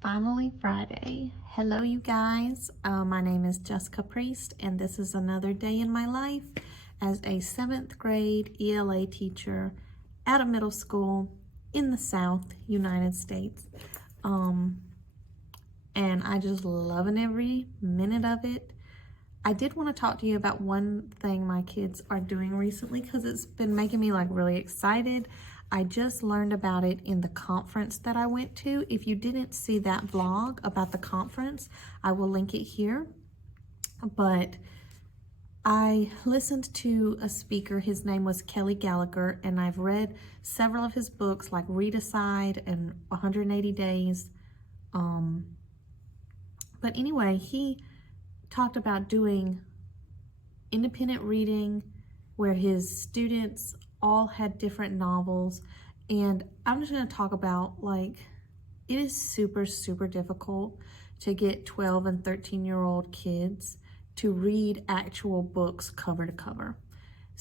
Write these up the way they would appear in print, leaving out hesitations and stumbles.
finally Friday. Hello, you guys. My name is Jessica Priest, and this is another day in my life as a 7th grade ELA teacher at a middle school in the South United States. And I just loving every minute of it. I did want to talk to you about one thing my kids are doing recently because it's been making me really excited. I just learned about it in the conference that I went to. If you didn't see that vlog about the conference, I will link it here. But I listened to a speaker. His name was Kelly Gallagher, and I've read several of his books like Read Aside and 180 Days. But anyway, he talked about doing independent reading where his students all had different novels, and I'm just going to talk about it is super difficult to get 12 and 13-year-old kids to read actual books cover to cover.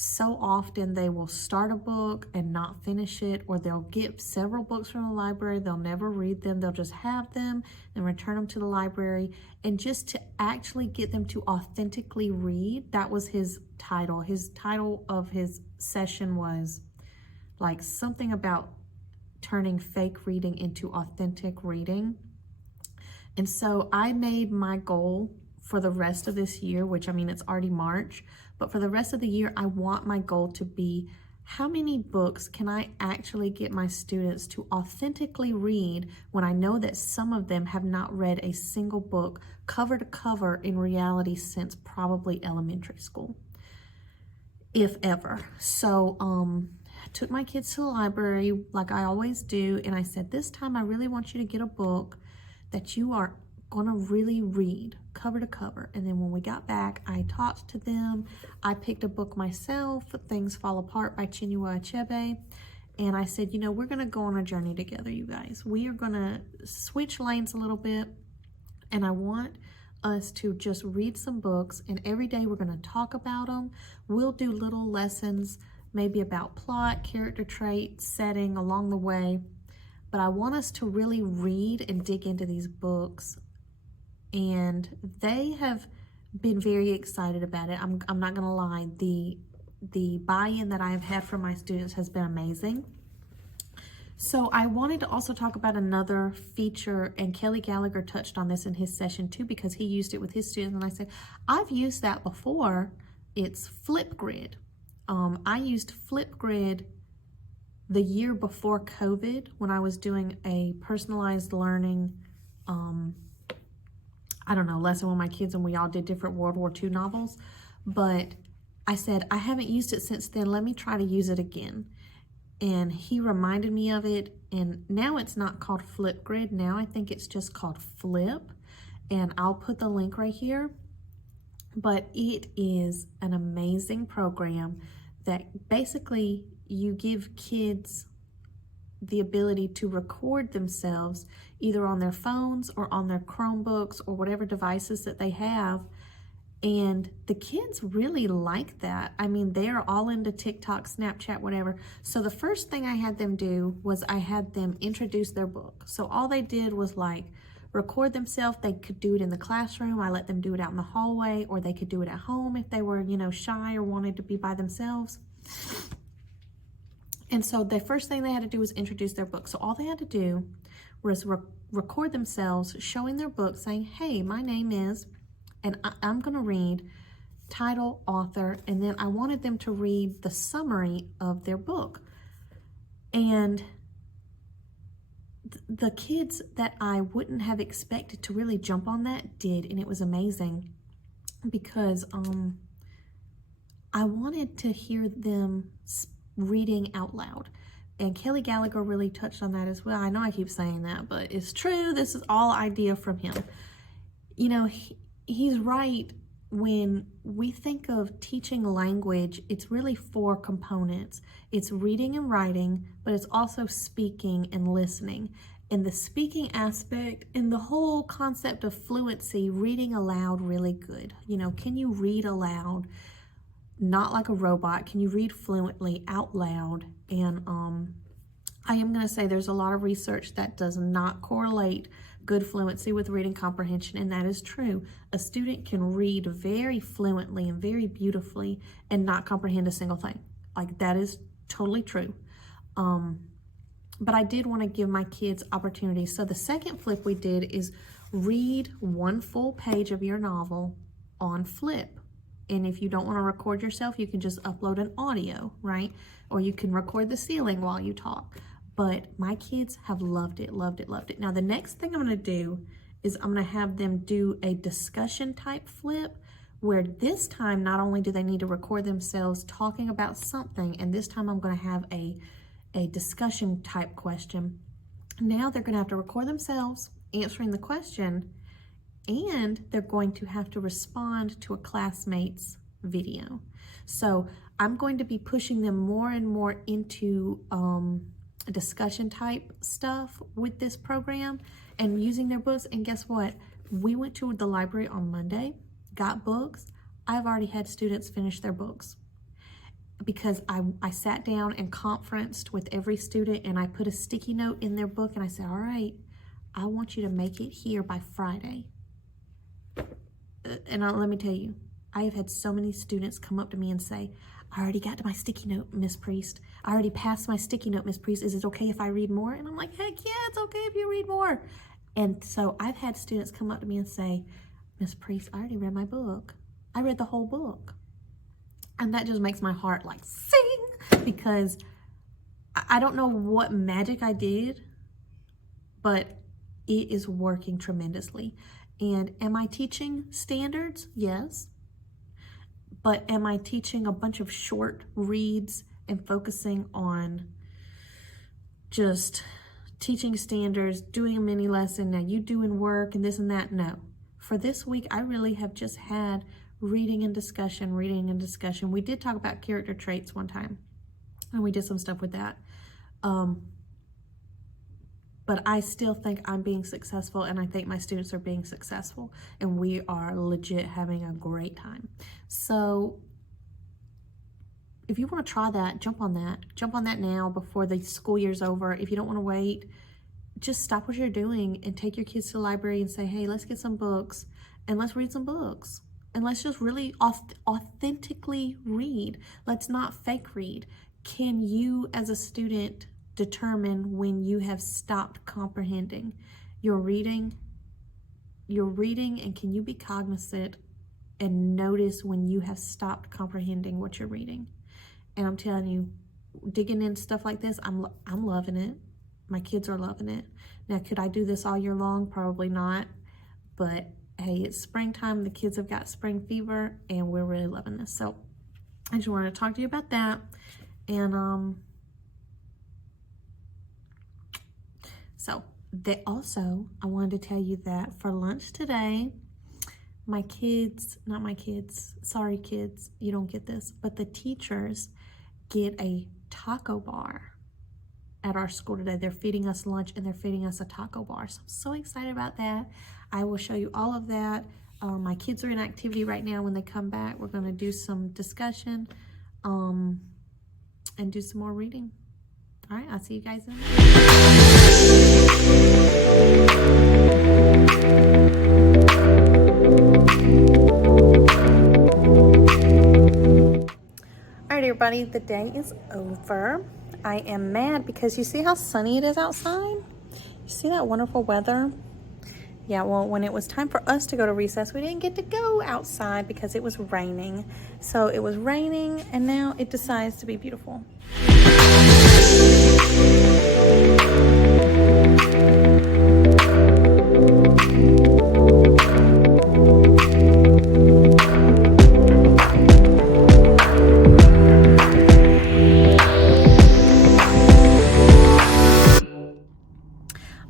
So often they will start a book and not finish it, or they'll get several books from the library, they'll never read them, they'll just have them and return them to the library. And just to actually get them to authentically read, that was his title. His title of his session was something about turning fake reading into authentic reading. And so I made my goal for the rest of this year, which it's already March, but for the rest of the year, I want my goal to be how many books can I actually get my students to authentically read when I know that some of them have not read a single book cover to cover in reality since probably elementary school, if ever. So I took my kids to the library like I always do, and I said, this time I really want you to get a book that you are gonna really read cover to cover. And then when we got back, I talked to them. I picked a book myself, Things Fall Apart by Chinua Achebe. And I said, we're gonna go on a journey together, you guys. We are gonna switch lanes a little bit, and I want us to just read some books, and every day we're gonna talk about them. We'll do little lessons, maybe about plot, character traits, setting along the way. But I want us to really read and dig into these books. And they have been very excited about it. I'm not gonna lie, the buy-in that I have had from my students has been amazing. So I wanted to also talk about another feature, and Kelly Gallagher touched on this in his session too, because he used it with his students, and I said, I've used that before. It's Flipgrid. I used Flipgrid the year before COVID when I was doing a personalized learning lesson with my kids, and we all did different World War II novels. But I said, I haven't used it since then. Let me try to use it again. And he reminded me of it. And now it's not called Flipgrid. Now I think it's just called Flip. And I'll put the link right here. But it is an amazing program that basically you give kids the ability to record themselves either on their phones or on their Chromebooks or whatever devices that they have. And the kids really like that. They are all into TikTok, Snapchat, whatever. So the first thing I had them do was I had them introduce their book. So all they did was record themselves. They could do it in the classroom. I let them do it out in the hallway, or they could do it at home if they were, shy or wanted to be by themselves. And so the first thing they had to do was introduce their book. So all they had to do was record themselves showing their book, saying, hey, my name is, and I'm going to read title, author, and then I wanted them to read the summary of their book. And the kids that I wouldn't have expected to really jump on that did, and it was amazing because I wanted to hear them reading out loud. And Kelly Gallagher really touched on that as well. I know I keep saying that, but it's true. This is all idea from him. He's right. When we think of teaching language, it's really 4 components. It's reading and writing, but it's also speaking and listening. And the speaking aspect and the whole concept of fluency, reading aloud really good. Can you read aloud? Not like a robot. Can you read fluently out loud? And I am going to say there's a lot of research that does not correlate good fluency with reading comprehension, and that is true. A student can read very fluently and very beautifully and not comprehend a single thing. Like, that is totally true. But I did want to give my kids opportunities. So the second flip we did is read one full page of your novel on flip. And if you don't want to record yourself, you can just upload an audio, right? Or you can record the ceiling while you talk. But my kids have loved it, loved it, loved it. Now, the next thing I'm going to do is I'm going to have them do a discussion type flip, where this time not only do they need to record themselves talking about something, and this time I'm going to have a discussion type question. Now they're going to have to record themselves answering the question, and they're going to have to respond to a classmate's video. So I'm going to be pushing them more and more into discussion type stuff with this program and using their books. And guess what? We went to the library on Monday, got books. I've already had students finish their books because I sat down and conferenced with every student, and I put a sticky note in their book, and I said, all right, I want you to make it here by Friday. And let me tell you, I have had so many students come up to me and say, I already got to my sticky note, Miss Priest. I already passed my sticky note, Miss Priest. Is it okay if I read more? And I'm like, heck yeah, it's okay if you read more. And so I've had students come up to me and say, Miss Priest, I already read my book. I read the whole book. And that just makes my heart like sing, because I don't know what magic I did, but it is working tremendously. And am I teaching standards? Yes. But am I teaching a bunch of short reads and focusing on just teaching standards, doing a mini lesson, now you doing work and this and that? No. For this week, I really have just had reading and discussion, reading and discussion. We did talk about character traits one time, and we did some stuff with that. But I still think I'm being successful, and I think my students are being successful, and we are legit having a great time. So if you want to try that, jump on that. Jump on that now before the school year's over. If you don't want to wait, just stop what you're doing and take your kids to the library and say, hey, let's get some books and let's read some books. And let's just really authentically read. Let's not fake read. Can you, as a student, determine when you have stopped comprehending? You're reading, and can you be cognizant and notice when you have stopped comprehending what you're reading? And I'm telling you, digging into stuff like this, I'm loving it. My kids are loving it. Now, could I do this all year long? Probably not. But hey, it's springtime. The kids have got spring fever, and we're really loving this. So I just wanted to talk to you about that. And so they also, I wanted to tell you that for lunch today, my kids, not my kids, sorry kids, you don't get this, but the teachers get a taco bar at our school today. They're feeding us lunch, and they're feeding us a taco bar. So I'm so excited about that. I will show you all of that. My kids are in activity right now. When they come back, we're going to do some discussion and do some more reading. All right, I'll see you guys in a minute. All right, everybody, the day is over. I am mad because you see how sunny it is outside? You see that wonderful weather? Yeah, well, when it was time for us to go to recess, we didn't get to go outside because it was raining. So it was raining, and now it decides to be beautiful.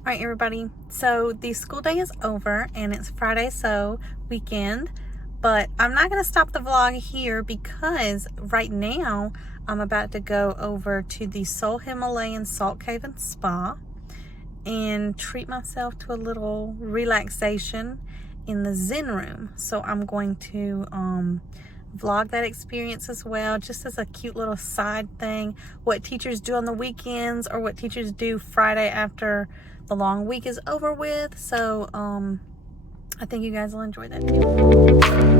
All right, everybody, so the school day is over, and it's Friday, so weekend, but I'm not going to stop the vlog here because right now I'm about to go over to the Seoul Himalayan Salt Cave and Spa and treat myself to a little relaxation in the Zen room. So I'm going to vlog that experience as well, just as a cute little side thing, what teachers do on the weekends or what teachers do Friday after the long week is over with. So I think you guys will enjoy that too.